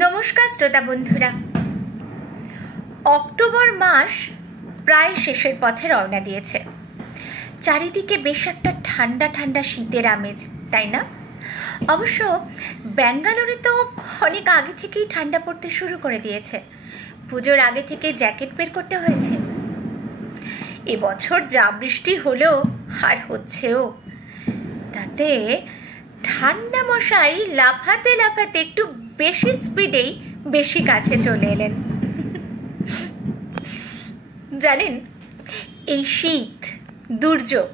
নমস্কার শ্রোতা বন্ধুরা, অক্টোবর মাস প্রায় শেষের পথে রওনা দিয়েছে। চারিদিকে বেশ একটা ঠান্ডা ঠান্ডা শীতের আমেজ, তাই না? অবশ্য ব্যাঙ্গালোরে তো অনেক আগে থেকেই ঠান্ডা পড়তে শুরু করে দিয়েছে। পুজোর আগে থেকে জ্যাকেট বের করতে হয়েছে। এবছর যা বৃষ্টি হলো আর হচ্ছেও, তাতে ঠান্ডা মশাই লাফাতে লাফাতে একটু বেশি স্পিডেই বেশি কাছে চলে এলেন। জানেন, এই শীত, দুর্যোগ,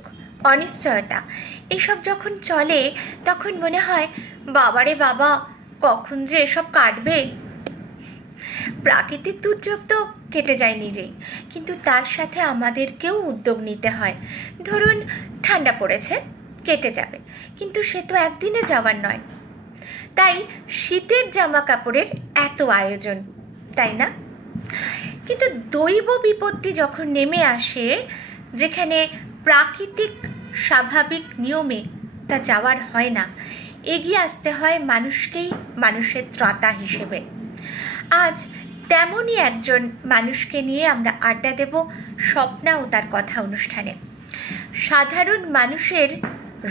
অনিশ্চয়তা এসব যখন চলে তখন মনে হয় বাবারে বাবা, কখন যে এসব কাটবে। প্রাকৃতিক দুর্যোগ তো কেটে যায় নিজেই, কিন্তু তার সাথে আমাদেরকেও উদ্যোগ নিতে হয়। ধরুন ঠান্ডা পড়েছে, কেটে যাবে, কিন্তু সে তো একদিনে যাওয়ার নয়। তাই শীতের জামা কাপড়ের এত আয়োজন, তাই না? কিন্তু দৈব বিপত্তি যখন নেমে আসে, যেখানে প্রাকৃতিক স্বাভাবিক নিয়মে তা যাওয়ার হয় না, এগিয়ে আসতে হয় মানুষকেই মানুষের ত্রাতা হিসেবে। আজ তেমনই একজন মানুষকে নিয়ে আমরা আড্ডা দেব স্বপ্না ও তার কথা অনুষ্ঠানে। সাধারণ মানুষের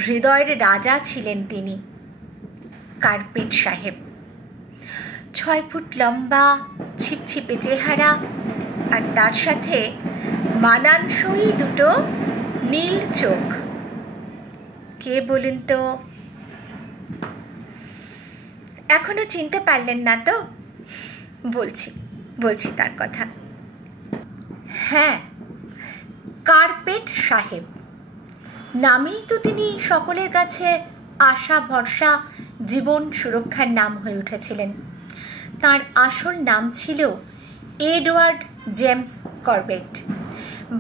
হৃদয়ের রাজা ছিলেন তিনি, কার্পেট সাহেব। 6 ফুট লম্বা, ছিপছিপে চেহারা, আর তার সাথে মানানসই দুটো নীল চোখ। কে বলুন তো? এখনো চিনতে পারলেন না তো? বলছি তার কথা। হ্যাঁ, কার্পেট সাহেব নামেই তো তিনি সকলের কাছে আশা ভরসা, জীবন সুরক্ষার নাম হয়ে উঠেছিলেন। তার আসল নাম ছিল এডওয়ার্ড জেমস করবেট।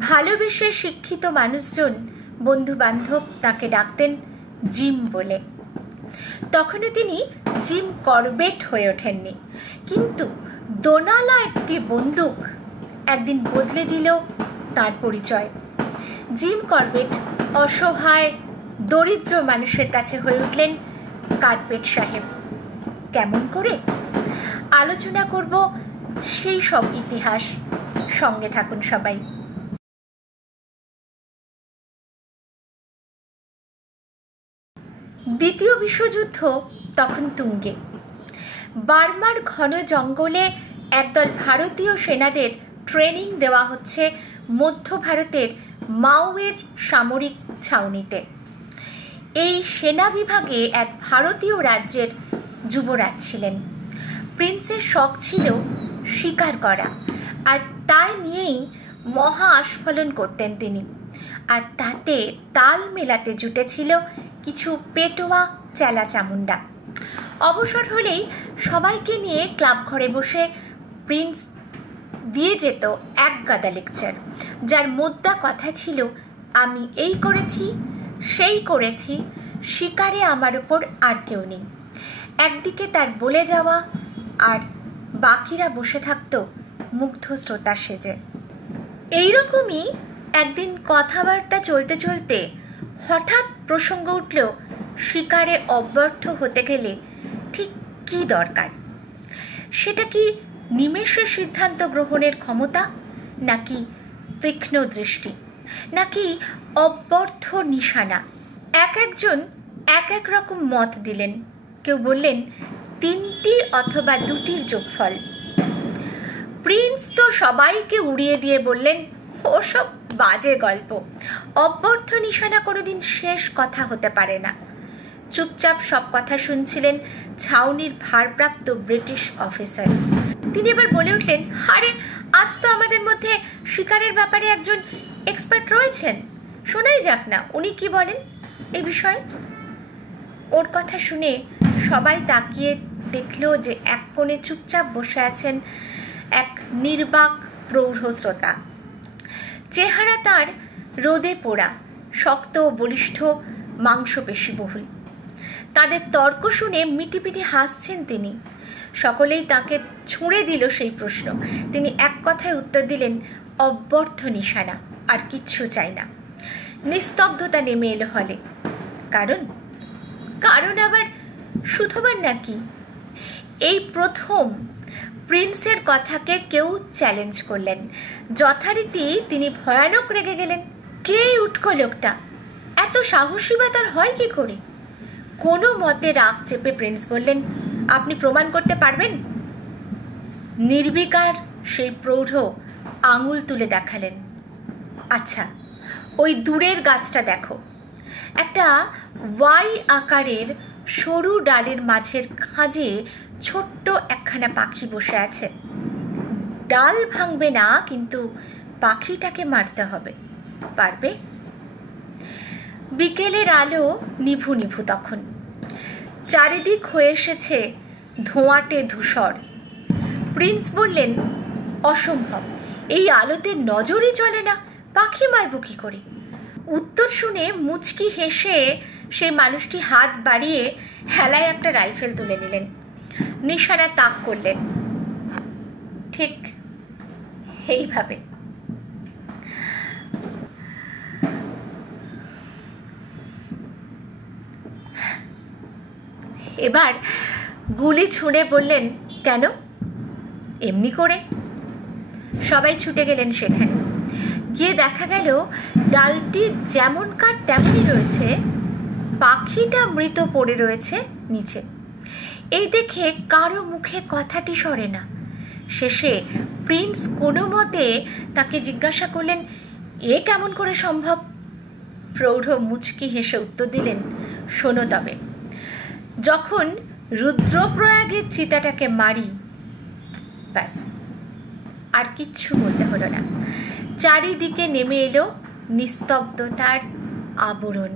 ভালোবেসে শিক্ষিত মানুষজন, বন্ধু বান্ধব তাকে ডাকতেন জিম বলে। তখনও তিনি জিম করবেট হয়ে ওঠেননি, কিন্তু দোনালা একটি বন্দুক একদিন বদলে দিল তার পরিচয়। জিম করবেট অসহায় দরিদ্র মানুষের কাছে হয়ে উঠলেন কার্পেট সাহেব। কেমন করে? আলোচনা করব সেই সব ইতিহাস। সঙ্গে থাকুন সবাই। দ্বিতীয় বিশ্বযুদ্ধ তখন তুঙ্গে। বার্মার ঘন জঙ্গলে একদল ভারতীয় সেনাদের ট্রেনিং দেওয়া হচ্ছে মধ্য ভারতের মাওয়ের সামরিক ছাউনিতে। এই সেনা বিভাগে এক ভারতীয় রাজ্যের যুবরাজ ছিলেন। প্রিন্সের শখ ছিল শিকার করা, আর তাই নিয়েই মহা আস্ফালন করতেন তিনি। আর তাতে তাল মেলাতে জুটেছিল কিছু পেটোয়া চেলা চামুন্ডা। অবসর হলেই সবাইকে নিয়ে ক্লাব ঘরে বসে প্রিন্স দিয়ে যেত এক গাদা লেকচার, যার মোদ্দা কথা ছিল, আমি এই করেছি, সেই করেছি, শিকারে আমার ওপর আর কেউ নেই। একদিকে তার বলে যাওয়া, আর বাকিরা বসে থাকতো মুগ্ধ শ্রোতা সেজে। এইরকমই একদিন কথাবার্তা চলতে চলতে হঠাৎ প্রসঙ্গ উঠল, শিকারে অব্যর্থ হতে গেলে ঠিক কি দরকার? সেটা কি নিমেষে সিদ্ধান্ত গ্রহণের ক্ষমতা, নাকি তীক্ষ্ণ দৃষ্টি, নাকি অব্যর্থ নিশানা? একজন এক এক রকম মত দিলেন। কেউ বললেন 3টি অথবা 2টির যোগফল। প্রিন্স তো সবাইকে উড়িয়ে দিয়ে বললেন, ওসব বাজে গল্প, অব্যর্থ নিশানা কোনোদিন শেষ কথা হতে পারে না। চুপচাপ সব কথা শুনছিলেন ছাউনির ভারপ্রাপ্ত ব্রিটিশ অফিসার। তিনি এবার বলে উঠলেন, আরে আজ তো আমাদের মধ্যে শিকারের ব্যাপারে একজন এক্সপার্ট রয়েছেন, শোনাই যাক না উনি কি বলেন এই বিষয়ে। ওর কথা শুনে সবাই তাকিয়ে দেখলো যে এক কোণে চুপচাপ বসে আছেন এক নির্বাক প্রৌঢ় শ্রোতা। চেহারা তার রোদে পোড়া, শক্ত ও বলিষ্ঠ, মাংসপেশি বহুল। তাদের তর্ক শুনে মিটিমিটি হাসছেন তিনি। সকলেই তাকে ছুঁড়ে দিল সেই প্রশ্ন। তিনি এক কথায় উত্তর দিলেন, অব্যর্থ নিশানা, আর কিচ্ছু চাই না। নিস্তব্ধতা নেমে এলো হলে। কারণ আবার শুধুবার নাকি? এই প্রথম প্রিন্সের কথাকে কেউ চ্যালেঞ্জ করলেন। যথারীতি তিনি ভয়ানক রেগে গেলেন। কে উটকো লোকটা? এত সাহসী বা তার হয় কি করে? কোনো মতে রাগ চেপে প্রিন্স বললেন, আপনি প্রমাণ করতে পারবেন? নির্বিকার সেই প্রৌঢ় আঙুল তুলে দেখালেন। আচ্ছা, ওই দূরের গাছটা দেখো। একটা ওয়াই আকারের সরু ডালের মাঝের খাঁজে ছোট্ট একখানা পাখি বসে আছে। ডাল ভাঙবে না, কিন্তু পাখিটাকে মারতে হবে। পারবে? বিকেলের আলো নিভু নিভু তখন। চারিদিক হয়ে এসেছে ধোঁয়াটে ধূসর। প্রিন্স বললেন, অসম্ভব, এই আলোতে নজরই চলে না, পাখি মারব কি করে? উত্তর শুনে মুচকি হেসে সেই মানুষটি হাত বাড়িয়ে হেলায় একটা রাইফেল তুলে নিলেন, নিশানা তাক করলেন। ঠিক এইভাবে। এবার গুলি ছুঁড়ে বললেন, কেন? এমনি করে। সবাই ছুটে গেলেন সেখানে। গিয়ে দেখা গেল ডালটি যেমনকার তেমনই রয়েছে, পাখিটা মৃত পড়ে রয়েছে নিচে। এই দেখে কারো মুখে কথাটি সরে না। শেষে প্রিন্স কোনো মতে তাকে জিজ্ঞাসা করলেন, এ কেমন করে সম্ভব? প্রৌঢ় মুচকি হেসে উত্তর দিলেন, শোনো তবে, যখন রুদ্রপ্রয়াগের চিতাটাকে মারি, ব্যাস, আর কিচ্ছু বলতে হলো না। চারিদিকে নেমে এলো নিস্তব্ধতার আবরণ।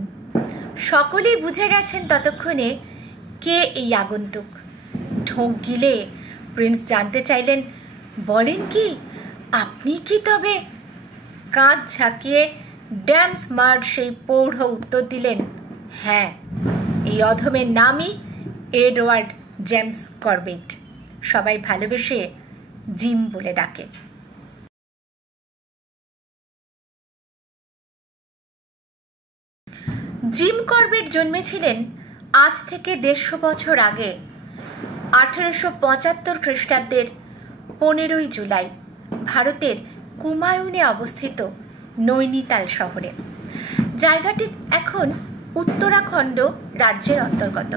সকলেই বুঝে গেছেন ততক্ষণে কে এই আগন্তুক। ঢোক গিলে প্রিন্স জানতে চাইলেন, বলেন কি, আপনি কি তবে? কাঁধ ঝাঁকিয়ে ড্যাম স্মার্ট সেই প্রৌঢ় উত্তর দিলেন, হ্যাঁ, এই অধমের নামই এডওয়ার্ড জেমস করবেট। সবাই ভালোবেসে জিম বলে ডাকে। জিম করবেট জন্মেছিলেন আজ থেকে 150 বছর আগে, 1875 খ্রিস্টাব্দের 15ই জুলাই, ভারতের কুমায়ুনে অবস্থিত নৈনিতাল শহরে। জায়গাটি এখন উত্তরাখণ্ড রাজ্যের অন্তর্গত।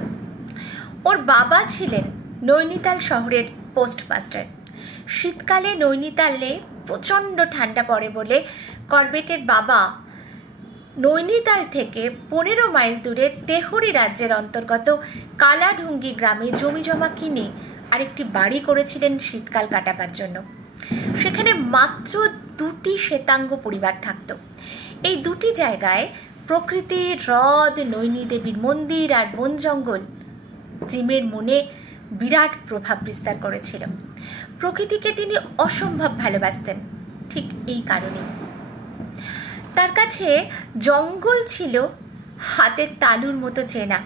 ওর বাবা ছিলেন নৈনিতাল শহরের পোস্টমাস্টার। শীতকালে নৈনিতালে প্রচণ্ড ঠান্ডা পড়ে বলে করবেটের বাবা নৈনিতাল থেকে 15 মাইল দূরে তেহরি রাজ্যের অন্তর্গত কালাঢুঙ্গি গ্রামে জমি জমা কিনে আরেকটি বাড়ি করেছিলেন শীতকাল কাটাবার জন্য। সেখানে মাত্র 2টি শ্বেতাঙ্গ পরিবার থাকত। এই 2টি জায়গায় প্রকৃতি, হ্রদ, নৈনী দেবীর মন্দির আর বন জঙ্গল জিমের মনে বিরাট প্রভাব বিস্তার করেছিল। প্রকৃতিকে তিনি অসম্ভব ভালোবাসতেন। ঠিক এই কারণে তার কাছে জঙ্গল ছিল হাতের তালুর মতো চেনা।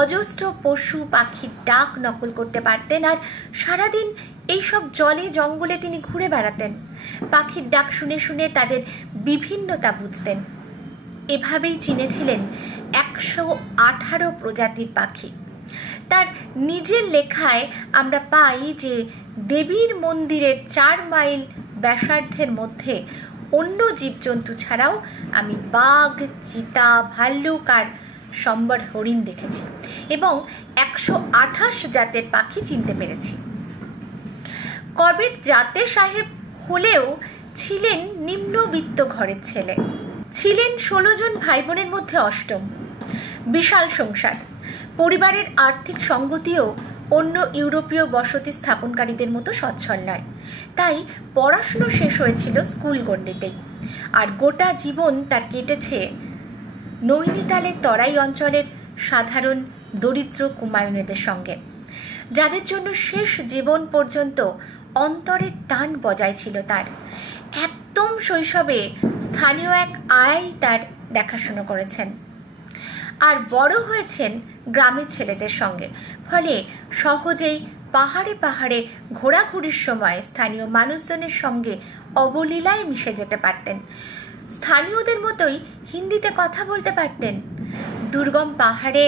অজস্র পশু পাখির ডাক নকল করতে পারতেন, আর সারাদিন এইসব জলে জঙ্গলে তিনি ঘুরে বেড়াতেন। পাখির ডাক শুনে শুনে তাদের বিভিন্নতা বুঝতেন। এভাবেই চিনেছিলেন 118 প্রজাতির পাখি। তার নিজের লেখায় আমরা পাই যে দেবীর মন্দিরের 4 মাইল ব্যাসার্ধের মধ্যে অন্য জীবজন্তু ছাড়াও আমি বাঘ, চিতা, ভাল্লুক আর সম্বর হরিণ দেখেছি এবং 128 জাতের পাখি চিনতে পেরেছি। করবেট জাতে সাহেব হলেও ছিলেন নিম্নবিত্ত ঘরের ছেলে। ছিলেন 16 জন ভাই বোনের মধ্যে অষ্টম। বিশাল সংসার। পরিবারের আর্থিক সঙ্গতিও অন্য ইউরোপীয় বসতি স্থাপনকারীদের মতো সচ্ছল নয়। তাই পড়াশুনো শেষ হয়েছিল স্কুল গণ্ডিতেই, আর গোটা জীবন তার কেটেছে নৈনিতালের তরাই অঞ্চলের সাধারণ দরিদ্র কুমায়ুনেদের সঙ্গে, যাদের জন্য শেষ জীবন পর্যন্ত অন্তরের টান বজায় ছিল তার। একদম শৈশবে স্থানীয় এক আয়াই তার দেখাশুনো করেছেন, আর বড় হয়েছেন গ্রামের ছেলেদের সঙ্গে। ফলে সহজেই পাহাড়ে পাহাড়ে ঘোরাঘুরির সময় স্থানীয় মানুষজনের সঙ্গে অবলীলায় মিশে যেতে পারতেন। স্থানীয়দের মতোই হিন্দিতে কথা বলতে পারতেন। দুর্গম পাহাড়ে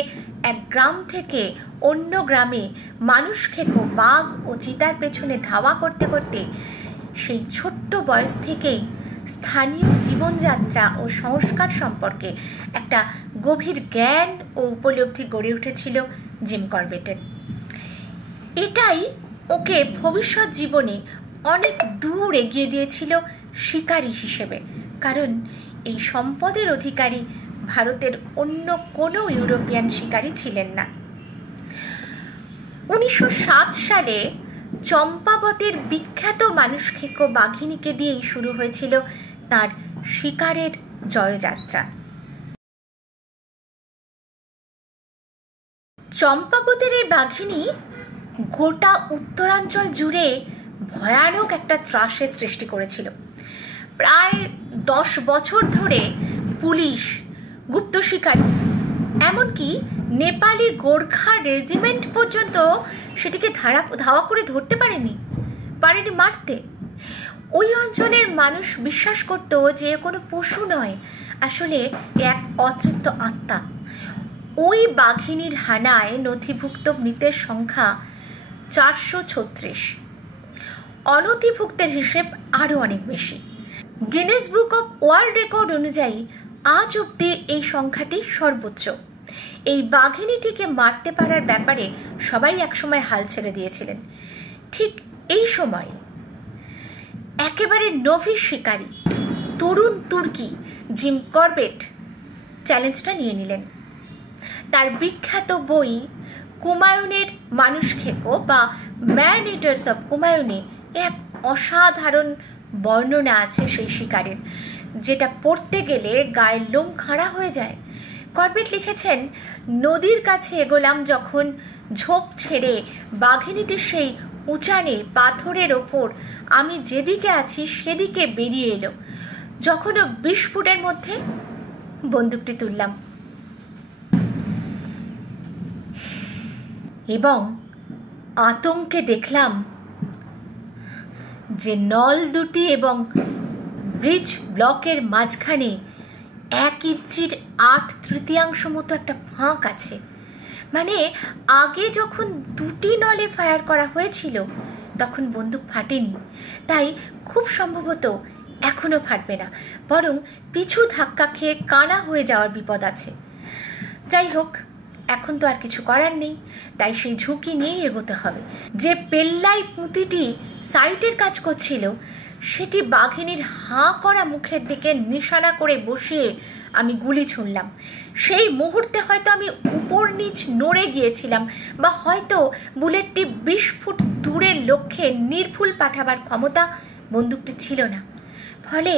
এক গ্রাম থেকে অন্য গ্রামে মানুষ খেকো বাঘ ও চিতার পেছনে ধাওয়া করতে করতে সেই ছোট্ট বয়স থেকেই স্থানীয় জীবনযাত্রা ও সংস্কার সম্পর্কে একটা গভীর জ্ঞান ও উপলব্ধি গড়ে উঠেছিল জিম করবেটের। এটাই ওকে ভবিষ্যৎ জীবনে অনেক দূর এগিয়ে দিয়েছিল শিকারী হিসেবে, কারণ এই সম্পদের অধিকারী ভারতের অন্য কোনো ইউরোপিয়ান শিকারী ছিলেন না। 1907 সালে চম্পাবতের বিখ্যাত মানুষ খেকো বাঘিনীকে দিয়েই শুরু হয়েছিল তার শিকারের জয়যাত্রা। চম্পাবতের এই বাঘিনী গোটা উত্তরাঞ্চল জুড়ে ভয়ানক একটা ত্রাসের সৃষ্টি করেছিল। প্রায় 10 বছর ধরে পুলিশ, গুপ্ত শিকারী, এমনকি নেপালি গোর্খা রেজিমেন্ট পর্যন্ত সেটিকে ধাওয়া করে ধরতে পারেনি মারতে। ওই অঞ্চলের মানুষ বিশ্বাস করত যে কোনো পশু নয়, আসলে এক অতৃপ্ত আত্মা। ওই বাঘিনীর হানায় নথিভুক্ত মৃতের সংখ্যা 436, অনথিভুক্তের হিসেব আরও অনেক বেশি। Guinness book of world record অনুযায়ী আজ অব্দি এই সংখ্যাটি সর্বোচ্চ। এই বাঘিনীটিকে মারতে পারার ব্যাপারে সবাই একসময় হাল ছেড়ে দিয়েছিলেন। ঠিক এই সময় একেবারে নভিস শিকারী তরুণ তুর্কি জিম করবেট চ্যালেঞ্জটা নিয়ে নিলেন। তার বিখ্যাত বই কুমায়ুনের মানুষ খেকো বা ম্যান ইটার্স অফ কুমায়ুনে এক অসাধারণ বর্ণনা আছে সেই শিকারের, যেটা পড়তে গেলে গায়ের লোম খাড়া হয়ে যায়। করবেট লিখেছেন, নদীর কাছে এগোলাম যখন ঝোপ ছেড়ে বাঘিনীটির সেই উঁচানে পাথরের ওপর আমি যেদিকে আছি সেদিকে বেরিয়ে এলো। যখন ও 20 ফুটের মধ্যে বন্দুকটি তুললাম এবং আতঙ্কে দেখলাম যে নল দুটি এবং ব্রিজ ব্লকের মাঝখানে 1 ইঞ্চির 8/3 মতো একটা ফাঁক আছে। মানে আগে যখন 2টি নলে ফায়ার করা হয়েছিল তখন বন্দুক ফাটেনি, তাই খুব সম্ভবত এখনো ফাটবে না, বরং পিছু ধাক্কা খেয়ে কানা হয়ে যাওয়ার বিপদ আছে। যাই হোক, এখন তো আর কিছু করার নেই, তাই সেই ঝুঁকি নিয়েই এগোতে হবে। যে পেল্লাই পুঁতিটি সাইটের কাজ করছিল সেটি বাঘিনীর হাঁ করা মুখের দিকে নিশানা করে বসিয়ে আমি গুলি ছুঁড়লাম। সেই মুহূর্তে হয়তো আমি উপর নিচ নড়ে গিয়েছিলাম, বা হয়তো বুলেটটি 20 ফুট দূরের লক্ষ্যে নির্ভুল পাঠাবার ক্ষমতা বন্দুকটি ছিল না। ফলে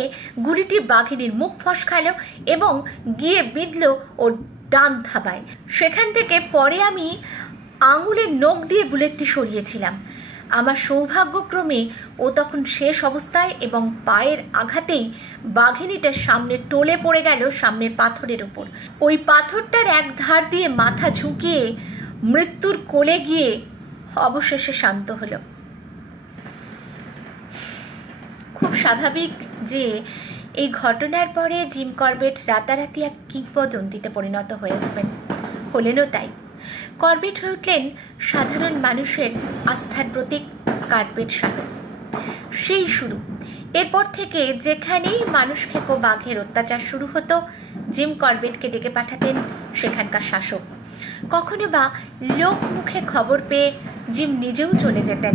গুলিটি বাঘিনীর মুখ ফসকালো এবং গিয়ে বিঁধল ওর ডান থাবায়। সেখান থেকে পরে আমি আঙুলের নখ দিয়ে বুলেটটি সরিয়েছিলাম। আমার সৌভাগ্যক্রমে ও তখন শেষ অবস্থায় এবং পায়ের আঘাতেই বাঘিনীটার সামনে টলে পড়ে গেল সামনের পাথরের উপর। ওই পাথরটার এক ধার দিয়ে মাথা ঝুঁকিয়ে মৃত্যুর কোলে গিয়ে অবশেষে শান্ত হলো। খুব স্বাভাবিক যে এই ঘটনার পরে জিম করবেট রাতারাতি এক কিংবদন্তিতে পরিণত হয়ে উঠবেন। হলেনও তাই। করবেট হয়ে উঠলেন সাধারণ মানুষের আস্থার প্রতীক, কার্পেট সাহেব। সেই শুরু। এরপর থেকে যেখানেই মানুষ খেকো বাঘের অত্যাচার শুরু হতো, জিম করবেটকে ডেকে পাঠাতেন সেখানকার শাসক। কখনো বা লোক মুখে খবর পেয়ে জিম নিজেও চলে যেতেন।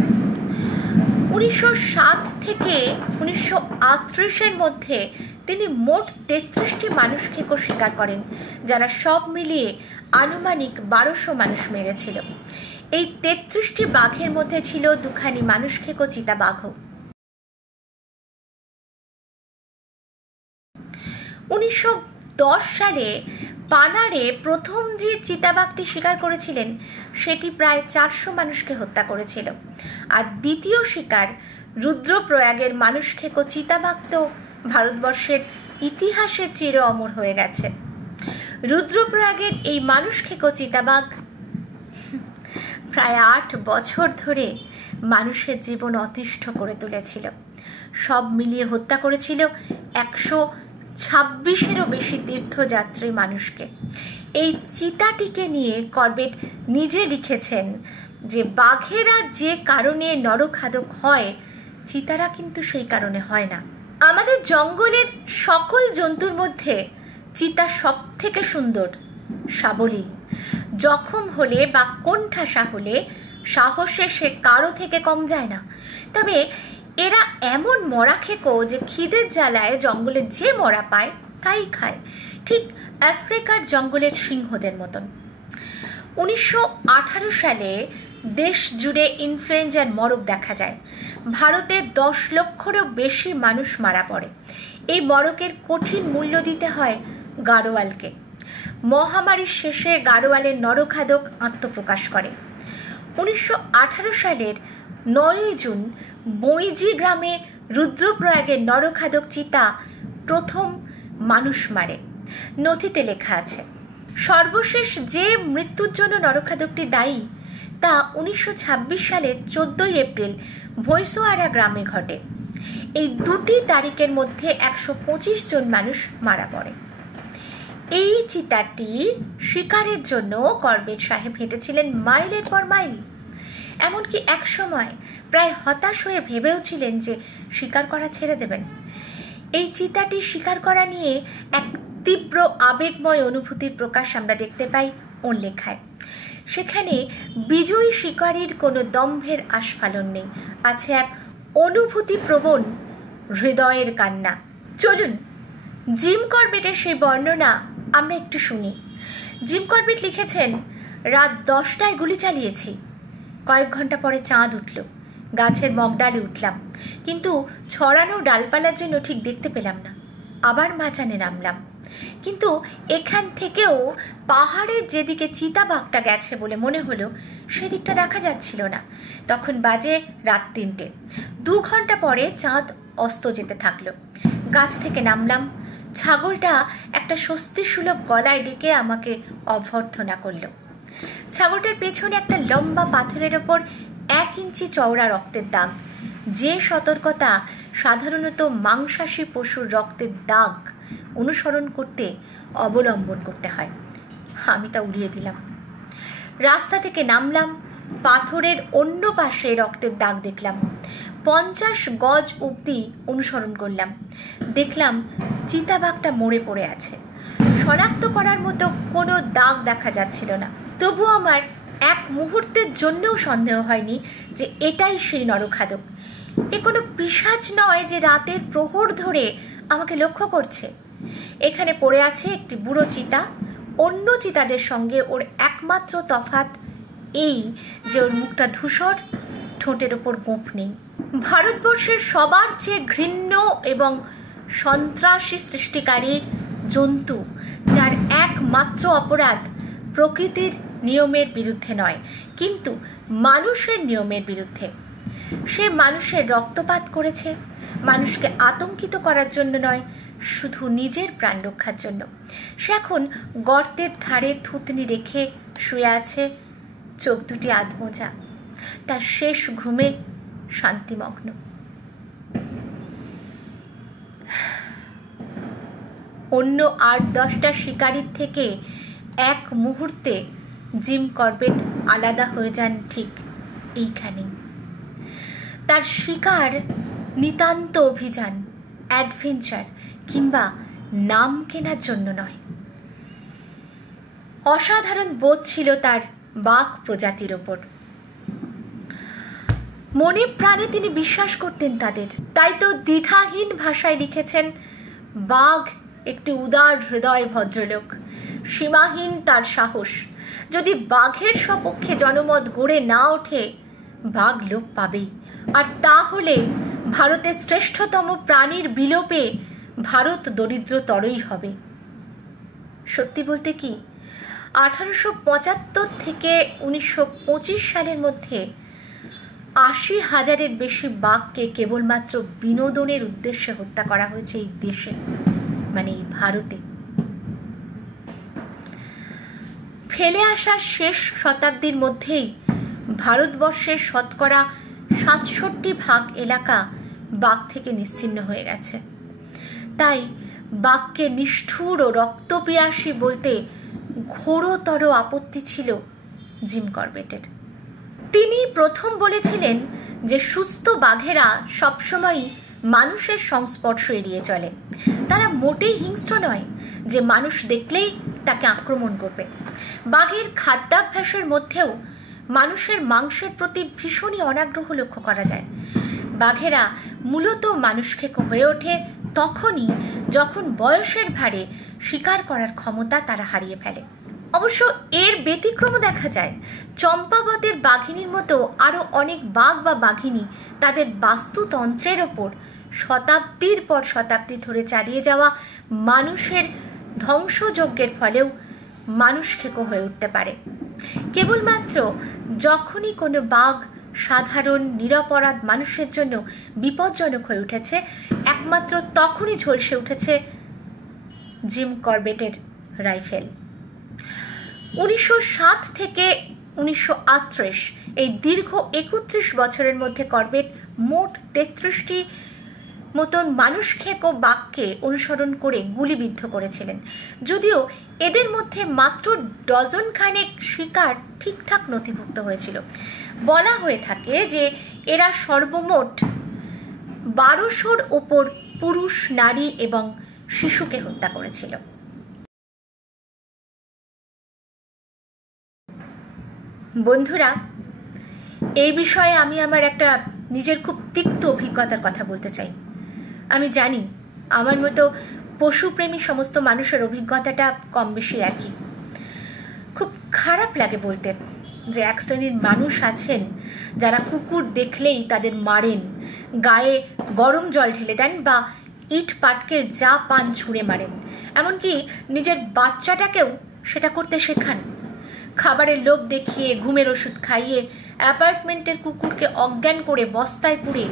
1907 থেকে 1938-এর মধ্যে তিনি মোট 33টি মানুষ খেকো শিকার করেন, যারা সব মিলিয়ে আনুমানিক 1200 মানুষ মেরেছিল। এই 33টি বাঘের মধ্যে ছিল 2খানি মানুষ খেকো চিতাবাঘও। 1910 সালে পানারে প্রথম যে চিতাবাঘটি শিকার করেছিলেন সেটি প্রায় 400 মানুষকে হত্যা করেছিল। আর দ্বিতীয় শিকার রুদ্রপ্রয়াগের মানুষ খেকো চিতাবাঘ তো ভারতবর্ষের ইতিহাসে চির অমর হয়ে গেছে। রুদ্রপ্রয়াগের এই মানুষ খেকো চিতাবাঘ প্রায় 8 বছর ধরে মানুষের জীবন অতিষ্ঠ করে তুলেছিল। সব মিলিয়ে হত্যা করেছিল 26-এরও বেশি তীর্থযাত্রী মানুষকে। এই চিতাটিকে নিয়ে করবেট নিজে লিখেছেন যে বাঘেরা যে কারণে নরখাদক হয়, চিতারা কিন্তু সেই কারণে হয় না। আমাদের জঙ্গলের সকল জন্তুর মধ্যে চিতা সব থেকে সুন্দর, সাবলীল। জখম হলে বা কোণঠাসা হলে সাহসে সে কারো থেকে কম যায় না। তবে এরা এমন মরা খেকো যে খিদের জ্বালায় জঙ্গলে যে মরা পায় তাই খায়, ঠিক আফ্রিকার জঙ্গলের সিংহদের মতন। 1918 সালে দেশ জুড়ে ইনফ্লুয়েঞ্জার মরক দেখা যায়। ভারতে 10 লক্ষেরও বেশি মানুষ মারা পড়ে। এই মরকের কঠিন মূল্য দিতে হয় গাড়োয়ালকে। মহামারীর শেষে গাড়োয়ালের নরখাদক আত্মপ্রকাশ করে। 1918 সালের 9 জুন বৈজি গ্রামে রুদ্রপ্রয়াগের নরখাদক চিতা প্রথম মানুষ মারে। নথিতে লেখা আছে, সর্বশেষ যে মৃত্যুর জন্য নরখাদকটি দায়ী তা 1926 সালের 14 এপ্রিল ভৈসোয়ারা গ্রামে ঘটে। এই দুটি তারিখের মধ্যে 125 জন মানুষ মারা পড়ে। এই চিতাটি শিকারের জন্য করবেট সাহেব হেঁটেছিলেন মাইলের পর মাইল। এমনকি এক সময় প্রায় হতাশ হয়ে ভেবেওছিলেন যে শিকার করা ছেড়ে দেবেন। এই চিতাটি শিকার করা নিয়ে এক তীব্র আবেগময় অনুভূতির প্রকাশ আমরা দেখতে পাই ওর লেখায়। সেখানে বিজয়ী শিকারীর কোনো দম্ভের আস্ফালন নেই, আছে এক অনুভূতিপ্রবণ হৃদয়ের কান্না। চলুন জিম করবেটের সেই বর্ণনা আমরা একটু শুনি। জিম করবেট লিখেছেন, রাত 10টায় গুলি চালিয়েছি। কয়েক ঘন্টা পরে চাঁদ উঠল। গাছের মগডালে উঠলাম, কিন্তু ছড়ানো ডালপালার জন্য ঠিক দেখতে পেলাম না। আবার মাচানে নামলাম, কিন্তু এখান থেকেও পাহাড়ের যেদিকে চিতাবাঘটা গেছে বলে মনে হলো সেদিকটা দেখা যাচ্ছিল না। তখন বাজে রাত 3টে। 2 ঘন্টা পরে চাঁদ অস্ত যেতে থাকলো। গাছ থেকে নামলাম। ছাগলটা একটা স্বস্তিসুলভ গলায় ডেকে আমাকে অভ্যর্থনা করলো। ছাগলটার পেছনে একটা লম্বা পাথরের ওপর 1 ইঞ্চি চওড়া রক্তের দাগ। যে সতর্কতা সাধারণত মাংসাশী পশুর রক্তের দাগ অনুসরণ করতে অবলম্বন করতে হয়, আমি তা উড়িয়ে দিলাম। রাস্তা থেকে নামলাম। পাথরের অন্য পাশে রক্তের দাগ দেখলাম। 50 গজ অবধি অনুসরণ করলাম। দেখলাম চিতাবাঘটা মরে পড়ে আছে। শনাক্ত করার মতো কোনো দাগ দেখা যাচ্ছিল না। তবু আমার এক মুহূর্তের জন্যও সন্দেহ হয়নি যে এটাই সেই নরখাদক। এ কোনো পিশাচ নয় যে রাতের প্রহর ধরে আমাকে লক্ষ্য করছে। এখানে পড়ে আছে একটি বুড়ো চিতা। অন্য চিতাদের সঙ্গে ওর একমাত্র তফাৎ এই যে ওর মুখটা ধূসর, ঠোঁটের ওপর গোঁফ নেই। ভারতবর্ষের সবার চেয়ে ঘৃণ্য এবং সন্ত্রাসী সৃষ্টিকারী জন্তু, যার একমাত্র অপরাধ প্রকৃতির নিয়মের বিরুদ্ধে নয় কিন্তু মানুষের নিয়মের বিরুদ্ধে। সে মানুষের রক্তপাত করেছে, মানুষকে আতঙ্কিত করার জন্য নয়, শুধু নিজের প্রাণ রক্ষার জন্য। সে এখন গর্তের ধারে থুতনি রেখে শুয়ে আছে, চোখ দুটি আধমোজা, তার শেষ ঘুমে শান্তিমগ্ন। অন্য 8-10টা শিকারীর থেকে এক মুহূর্তে জিম করবেট আলাদা হয়ে যান ঠিক এইখানেই। তার শিকার নিতান্ত অভিযান, অ্যাডভেঞ্চার কিংবা নাম কেনার জন্য নয়। অসাধারণ বোধ ছিল তার বাঘ প্রজাতির ওপর। মনে প্রাণে তিনি বিশ্বাস করতেন তাদের। তাই তো দ্বিধাহীন ভাষায় লিখেছেন, বাঘ একটি উদার হৃদয় ভদ্রলোক, সীমাহীন তার সাহস। যদি বাঘের সপক্ষে জনমত গড়ে না ওঠে, বাঘ লোপ পাবেই। আর তা হলে ভারতের শ্রেষ্ঠতম প্রাণীর বিলোপে ভারত দরিদ্রতরই হবে। সত্যি বলতে কি, 1875 থেকে 1925 সালের মধ্যে 80,000-এর বেশি বাঘকে কেবলমাত্র বিনোদনের উদ্দেশ্যে হত্যা করা হয়েছে এই দেশে, মানে এই ভারতে। ফেলে আসা শেষ শতাব্দীর মধ্যেই ভারতবর্ষের শতকরা 67% এলাকা বাঘ থেকে নিশ্চিহ্ন হয়ে গেছে। তাই বাঘকে নিষ্ঠুর ও রক্তপিয়াসী বলতে ঘোরতর আপত্তি ছিল জিম করবেটের। তিনি প্রথম বলেছিলেন যে সুস্থ বাঘেরা সবসময়ই মানুষের সংস্পর্শ এড়িয়ে চলে। তারা মোটেই হিংস্র নয় যে মানুষ দেখলেই তাকে আক্রমণ করবে। বাঘের খাদ্যাভ্যাসের মধ্যেও মানুষের মাংসের প্রতি ভীষণই অনাগ্রহ লক্ষ্য করা যায়। বাঘেরা মূলত মানুষখেকো হয়ে ওঠে তখনই যখন বয়সের ভারে শিকার করার ক্ষমতা তারা হারিয়ে ফেলে। অবশ্য এর ব্যতিক্রম দেখা যায়। চম্পাবতের বাঘিনীর মতো আরও অনেক বাঘ বা বাঘিনী তাদের বাস্তুতন্ত্রের ওপর শতাব্দীর পর শতাব্দী ধরে চালিয়ে যাওয়া মানুষের ধ্বংসযজ্ঞের ফলেও মানুষখেকো হয়ে উঠতে পারে। কেবলমাত্র যখনই কোনো বাঘ সাধারণ নিরপরাধ মানুষের জন্য বিপজ্জনক হয়ে উঠেছে, একমাত্র তখনই ঝলসে উঠেছে জিম করবেটের রাইফেল। 1907 থেকে 1938 এই দীর্ঘ 31 বছরের মধ্যে করবেট মোট 33টি মতন মানুষখেকো বাঘকে অনুসরণ করে গুলিবিদ্ধ করেছিলেন। যদিও এদের মধ্যে মাত্র ডজনখানেক শিকার ঠিকঠাক নথিভুক্ত হয়েছিল। বলা হয়ে থাকে যে এরা সর্বমোট 1200-র ওপর পুরুষ, নারী এবং শিশুকে হত্যা করেছিল। বন্ধুরা, এই বিষয়ে আমি আমার একটা নিজের খুব তিক্ত অভিজ্ঞতার কথা বলতে চাই। আমি জানি আমার মতো পশুপ্রেমী সমস্ত মানুষের অভিজ্ঞতাটা কম বেশি একই। খুব খারাপ লাগে বলতে যে এক শ্রেণীর মানুষ আছেন যারা কুকুর দেখলেই তাদের মারেন, গায়ে গরম জল ঢেলে দেন বা ইট পাটকে যা পান ছুঁড়ে মারেন, এমনকি নিজের বাচ্চাটাকেও সেটা করতে শেখান। খাবারের লোভ দেখিয়ে, ঘুমের ওষুধ খাইয়ে অ্যাপার্টমেন্টের কুকুরকে অজ্ঞান করে বস্তায় পুড়ে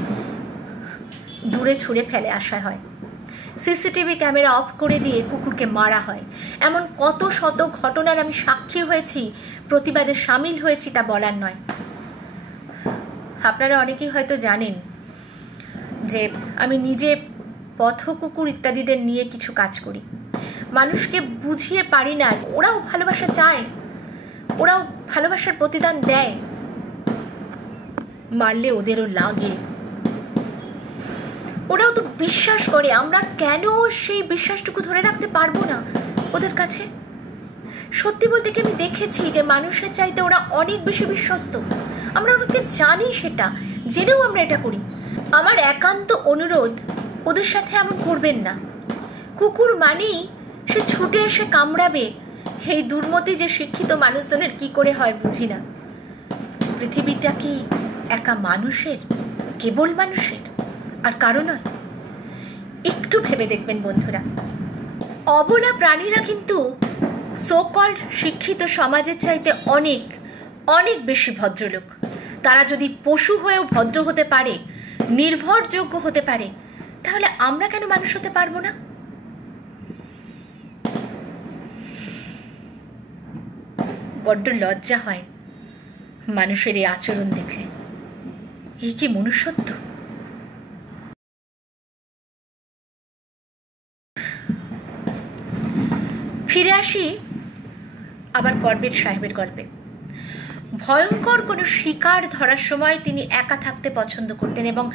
দূরে ছুঁড়ে ফেলে আসা হয়। সিসিটিভি ক্যামেরা অফ করে দিয়ে কুকুরকে মারা হয়। এমন কত শত ঘটনার আমি সাক্ষী হয়েছি, প্রতিবাদে সামিল হয়েছি তা বলার নয়। আপনারা অনেকেই হয়তো জানেন যে আমি নিজে পথ কুকুর ইত্যাদিদের নিয়ে কিছু কাজ করি। মানুষকে বুঝিয়ে পারি না, ওরাও ভালোবাসা চায়, ওরাও ভালোবাসার প্রতিদান দেয়, মারলে ওদেরও লাগে, ওরাও তো বিশ্বাস করে। আমরা কেন সেই বিশ্বাসটুকু ধরে রাখতে পারবো না ওদের কাছে? সত্যি বলতে কি আমি দেখেছি যে মানুষের চাইতে ওরা অনেক বেশি বিশ্বস্ত। আমরা ওদেরকে জানি, সেটা জেনেও আমরা এটা করি। আমার একান্ত অনুরোধ, ওদের সাথে এমন করবেন না। কুকুর মানেই সে ছুটে এসে কামড়াবে, এই দুর্মতি যে শিক্ষিত মানুষজনের কি করে হয় বুঝি না। পৃথিবীটা কি একা মানুষের, কেবল মানুষের, আর কারো নয়? একটু ভেবে দেখবেন বন্ধুরা। অবলা প্রাণীরা কিন্তু সো কল্ড শিক্ষিত সমাজের চাইতে অনেক অনেক বেশি ভদ্রলোক। তারা যদি পশু হয়েও ভদ্র হতে পারে, নির্ভরযোগ্য হতে পারে, তাহলে আমরা কেন মানুষ হতে পারবো না? বড্ড লজ্জা হয় মানুষের এই আচরণ দেখলে। এই কি মনুষ্যত্ব? ফিরে আসি আবার করবেট সাহেবের গল্পে। ভয়ঙ্কর কোনো শিকার ধরার সময় তিনি একা থাকতে পছন্দ করতেন এবং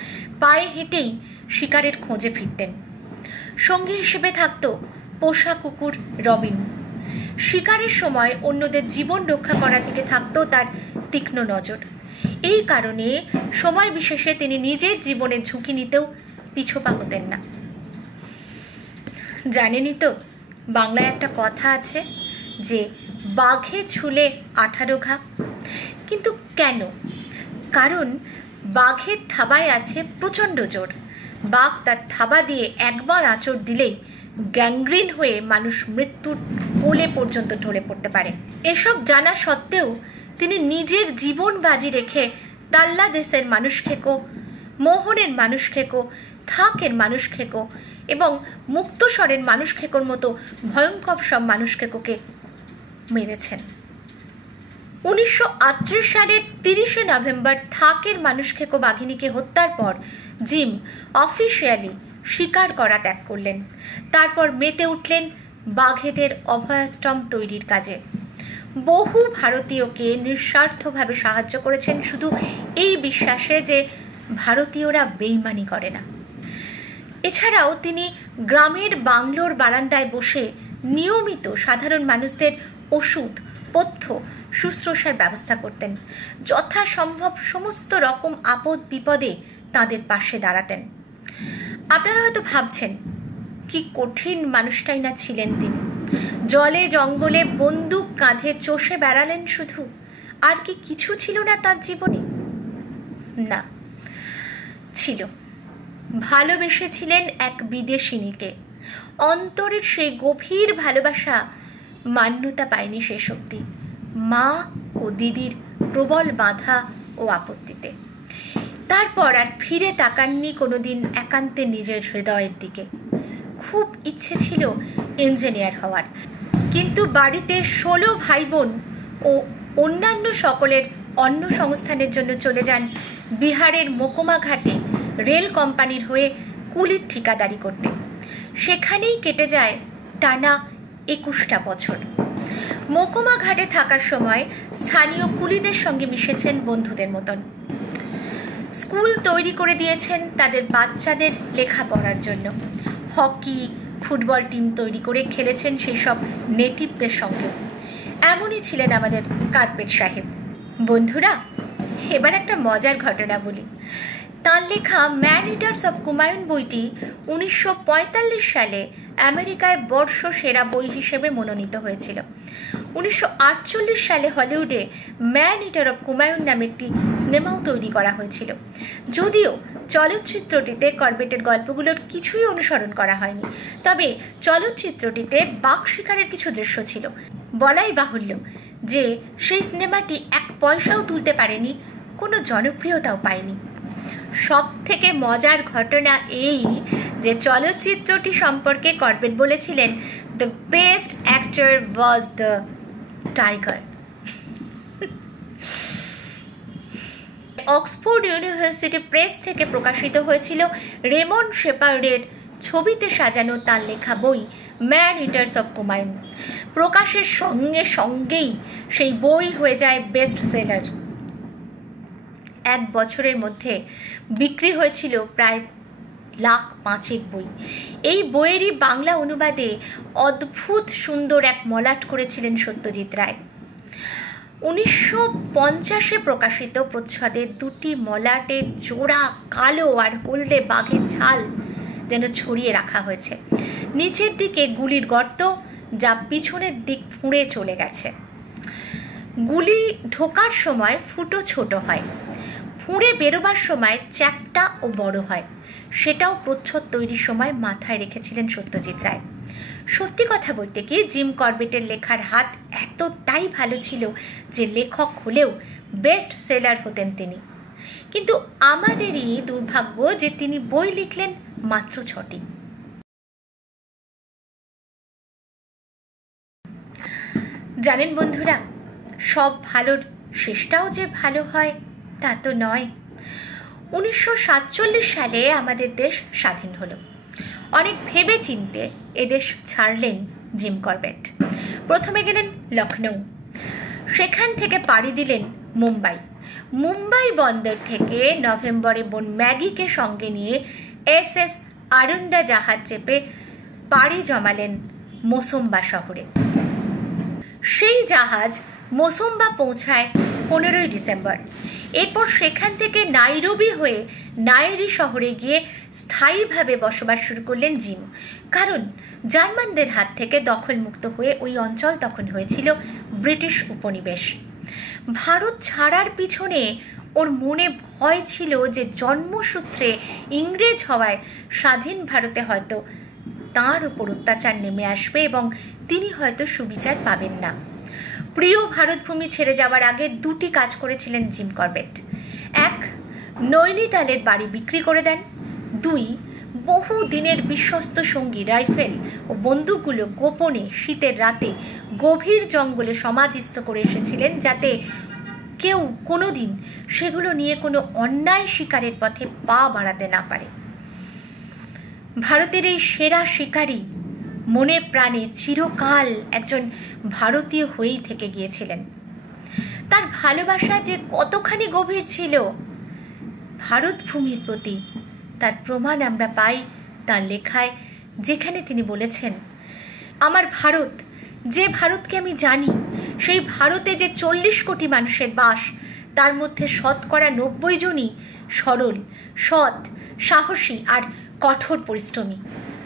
পায়ে হেঁটেই শিকারের খোঁজে ফিরতেন। সঙ্গী হিসেবে থাকত পোষা কুকুর রবিন। শিকারের সময় অন্যদের জীবন রক্ষা করার দিকে থাকত তার তীক্ষ্ণ নজর। এই কারণে সময় বিশেষে তিনি নিজের জীবনের ঝুঁকি নিতেও পিছপা হতেন না। জানেনই তো, বাংলায় একটা কথা আছে যে বাঘে ছুলে 18 ঘা। কিন্তু কেন? কারণ বাঘের থাবায় আছে প্রচণ্ড জোর। বাঘ তার থাবা দিয়ে একবার আঁচড় দিলেই গ্যাংগ্রিন হয়ে মানুষ মৃত্যুর কোলে পর্যন্ত ঢলে পড়তে পারে। এসব জানা সত্ত্বেও তিনি নিজের জীবন বাজি রেখে বাংলাদেশের মানুষখেকো, মোহনের মানুষখেকো, থাকের মানুষখেকো এবং মুক্তস্বরের মানুষখেকোর মতো ভয়ঙ্কর সব মানুষখেকোকে মেরেছেন। 1938 সালের 30 নভেম্বর থাকের মানুষখেকো বাঘিনীকে হত্যার পর জিম অফিসিয়ালি শিকার করা ত্যাগ করলেন। তারপর মেতে উঠলেন বাঘেদের অভয়াশ্রম তৈরির কাজে। বহু ভারতীয়কে নিঃস্বার্থভাবে সাহায্য করেছেন শুধু এই বিশ্বাসে যে ভারতীয়রা বেইমানি করে না। এছাড়াও তিনি গ্রামের বাংলোর বারান্দায় বসে নিয়মিত সাধারণ মানুষদের ওষুধ, পথ্য, শুশ্রূষার ব্যবস্থা করতেন। যথাসম্ভব সমস্ত রকম আপদ বিপদে তাদের পাশে দাঁড়াতেন। আপনারা হয়তো ভাবছেন কি কঠিন মানুষটাই না ছিলেন তিনি। জলে জঙ্গলে বন্দুক কাঁধে চষে বেড়ালেন শুধু, আর কি কিছু ছিল না তার জীবনে? না, ছিল। ভালোবেসেছিলেন এক বিদেশিনীকে। অন্তরের সেই গভীর ভালোবাসা মান্যতা পায়নি শেষ অবধি মা ও দিদির প্রবল বাধা ও আপত্তিতে। তারপর আর ফিরে তাকাননি কোনোদিন একান্তে নিজের হৃদয়ের দিকে। খুব ইচ্ছে ছিল ইঞ্জিনিয়ার হওয়ার, কিন্তু বাড়িতে 16 ভাই বোন ও অন্যান্য সকলের অন্ন সংস্থানের জন্য চলে যান বিহারের মোকোমা ঘাটে রেল কোম্পানির হয়ে কুলির ঠিকাদারি করতে। সেখানেই কেটে যায় টানা 21টা বছর। মোকোমা ঘাটে থাকার সময় স্থানীয় কুলিদের সঙ্গে মিশেছেন বন্ধুদের মতন। স্কুল তৈরি করে দিয়েছেন তাদের বাচ্চাদের লেখাপড়ার জন্য। হকি, ফুটবল টিম তৈরি করে খেলেছেন সেই সব নেটিভদের সঙ্গে। এমনই ছিলেন আমাদের কার্পেট সাহেব। বন্ধুরা, এবার একটা মজার ঘটনা বলি। তার লেখা ম্যান ইটার্স অফ কুমায়ুন বইটি 1945 সালে আমেরিকায় বর্ষ সেরা বই হিসেবে মনোনীত হয়েছিল। 1948 সালে হলিউডে ম্যান ইটার অফ কুমায়ুন নামে একটি সিনেমাও তৈরি করা হয়েছিল। যদিও চলচ্চিত্রটিতে কর্বেটের গল্পগুলোর কিছুই অনুসরণ করা হয়নি, তবে চলচ্চিত্রটিতে বাঘ শিকারের কিছু দৃশ্য ছিল। বলাই বাহুল্য যে সেই সিনেমাটি 1 পয়সাও তুলতে পারেনি, কোনো জনপ্রিয়তাও পায়নি। সব থেকে মজার ঘটনা এই যে চলচ্চিত্রটি সম্পর্কে কর্বেট বলেছিলেন, the best actor was the tiger. Oxford university press থেকে প্রকাশিত হয়েছিল রেমন শেপার্ডের ছবিতে সাজানো তার লেখা বই ম্যান ইটার্স অফ কুমায়ুন। প্রকাশের সঙ্গে সঙ্গেই সেই বই হয়ে যায় বেস্ট সেলার। 1 বছরের মধ্যে বিক্রি হয়েছিল প্রায় 1,05,000 বই। এই বইয়েরই বাংলা অনুবাদে অদ্ভুত সুন্দর এক মলাট করেছিলেন সত্যজিৎ রায়। 1950-এ প্রকাশিত প্রচ্ছদে 2টি মলাটে জোড়া কালো আর হলদে বাঘের ছাল যেন ছড়িয়ে রাখা হয়েছে। নিচের দিকে গুলির গর্ত, যা পিছনের দিক ফুঁড়ে চলে গেছে। গুলি ঢোকার সময় ফুটো ছোট হয়, ফুঁড়ে বেরোবার সময় চ্যাপ্টা ও বড় হয়। সেটাও প্রচ্ছদ তৈরির সময় মাথায় রেখেছিলেন সত্যজিৎ রায়। সত্যি কথা বলতে কি, জিম কর্বেটের লেখার হাত এতটাই ভালো ছিল যে লেখক হলেও বেস্ট সেলার হতেন তিনি। কিন্তু আমাদেরই দুর্ভাগ্য যে তিনি বই লিখলেন মাত্র 6টি। জানেন বন্ধুরা, সব ভালোর শেষটাও যে ভালো হয় তা তো নয়। 1947 সালে আমাদের দেশ স্বাধীন হলো। অনেক ভেবে চিনতে এদেশ ছাড়লেন জিম কর্বেট। প্রথমে গেলেন লখনৌ, সেখান থেকে পাড়ি দিলেন মুম্বাই। মুম্বাই বন্দর থেকে নভেম্বরে বোন ম্যাগিকে সঙ্গে নিয়ে SS আরুন্ডা জাহাজ চেপে পাড়ি জমালেন মোসম্বা শহরে। সেই জাহাজ মোসম্বা পৌঁছায় 15ই ডিসেম্বর। এরপর সেখান থেকে নাইরোবি হয়ে নাইরি শহরে গিয়ে স্থায়ীভাবে বসবাস শুরু করলেন জিম। কারণ জার্মানদের হাত থেকে দখলমুক্ত হয়ে ওই অঞ্চল তখন হয়েছিল ব্রিটিশ উপনিবেশ। ভারত ছাড়ার পিছনে ওর মনে ভয় ছিল যে জন্মসূত্রে ইংরেজ হওয়ায় স্বাধীন ভারতে হয়তো তাঁর উপর অত্যাচার নেমে আসবে এবং তিনি হয়তো সুবিচার পাবেন না। প্রিয় ভারতভূমি ছেড়ে যাওয়ার আগে 2টি কাজ করেছিলেন জিম কর্বেট। 1, নৈনিতালের বাড়ি বিক্রি করে দেন। 2, বহু দিনের বিশ্বস্ত সঙ্গী রাইফেল ও বন্দুকগুলো গোপনে শীতের রাতে গভীর জঙ্গলে সমাধিস্থ করে এসেছিলেন, যাতে কেউ কোনোদিন সেগুলো নিয়ে কোনো অন্যায় শিকারের পথে পা বাড়াতে না পারে। ভারতের এই সেরা শিকারী মনে প্রাণে চিরকাল একজন ভারতীয় হয়েই থেকে গিয়েছিলেন। তার ভালোবাসা যে কতখানি গভীর ছিল ভারত ভূমির প্রতি, তার প্রমাণ আমরা পাই তার লেখায়, যেখানে তিনি বলেছেন, আমার ভারত, যে ভারতকে আমি জানি, সেই ভারতে যে 40 কোটি মানুষের বাস, তার মধ্যে 90% জনই সরল, সৎ, সাহসী আর কঠোর পরিশ্রমী।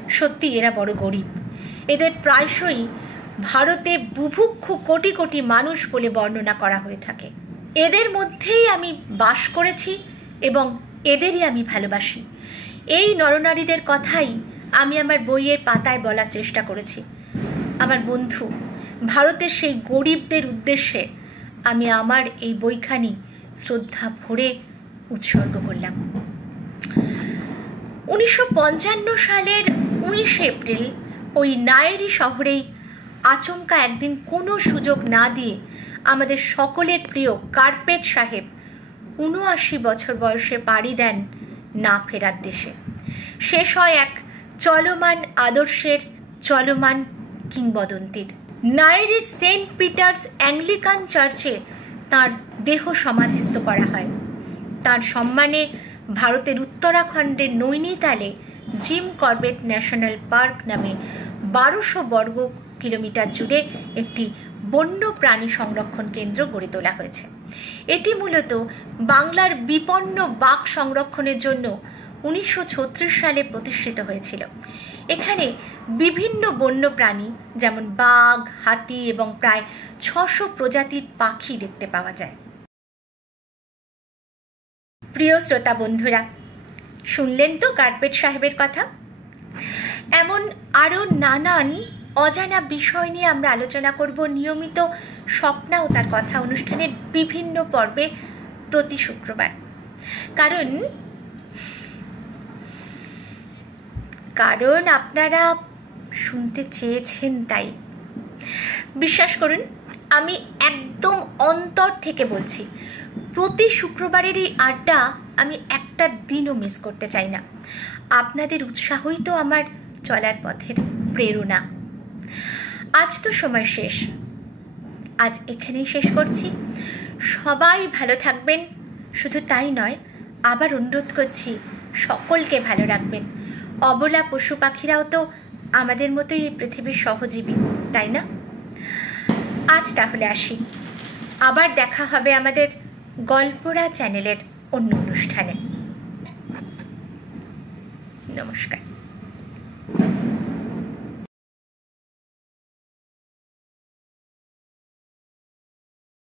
সত্যি এরা বড় গরিব। এদের প্রায়শই ভারতে বুভুক্ষু কোটি কোটি মানুষ বলে বর্ণনা করা হয়ে থাকে। এদের মধ্যেই আমি বাস করেছি এবং এদেরই আমি ভালোবাসি। এই নরনারীদের কথাই আমি আমার বইয়ের পাতায় বলার চেষ্টা করেছি। আমার বন্ধু, ভারতের সেই গরিবদের উদ্দেশ্যে আমি আমার এই বইখানি শ্রদ্ধা ভরে উৎসর্গ করলাম। 1955 সালের 19 এপ্রিল ওই নায়েরি শহরেই আচমকা একদিন কোনো সুযোগ না দিয়ে আমাদের সকলের প্রিয় কার্পেট সাহেব 79 বছর বয়সে পাড়ি দেন না ফেরার দেশে। শেষ হয় এক চলমান আদর্শের চলমান কিংবদন্তির। নায়েরির সেন্ট পিটার্স অ্যাংলিকান চার্চে তার দেহ সমাধিস্থ করা হয়। তার সম্মানে ভারতের উত্তরাখণ্ডের নৈনিতালে জিম করবেট ন্যাশনাল পার্ক নামে 1200 বর্গ কিলোমিটার জুড়ে একটি বন্য প্রাণী সংরক্ষণ কেন্দ্র গড়ে তোলা হয়েছে। এটি মূলত বাংলার বিপন্ন বাঘ সংরক্ষণের জন্য 1936 সালে প্রতিষ্ঠিত হয়েছিল। এখানে বিভিন্ন বন্য প্রাণী যেমন বাঘ, হাতি এবং প্রায় 600 প্রজাতির পাখি দেখতে পাওয়া যায়। প্রিয় শ্রোতা বন্ধুরা, শুনলেন তো কার্পেট সাহেবের কথা। এমন আরও নানান অজানা বিষয় নিয়ে আমরা আলোচনা করব নিয়মিত স্বপ্না ও তার কথা অনুষ্ঠানের বিভিন্ন পর্বে প্রতি শুক্রবার। কারণ আপনারা শুনতে চেয়েছেন, তাই। বিশ্বাস করুন, আমি একদম অন্তর থেকে বলছি, প্রতি শুক্রবারের এই আড্ডা আমি একটা দিনও মিস করতে চাই না। আপনাদের উৎসাহই তো আমার চলার পথের প্রেরণা। আজ তো সময় শেষ, আজ এখানেই শেষ করছি। সবাই ভালো থাকবেন, শুধু তাই নয়, আবার অনুরোধ করছি সকলকে ভালো রাখবেন। অবলা পশু পাখিরাও তো আমাদের মতোই এই পৃথিবীর সহজীবী, তাই না? আজ তাহলে আসি, আবার দেখা হবে আমাদের গল্পরা চ্যানেলের অন্য অনুষ্ঠানে। নমস্কার।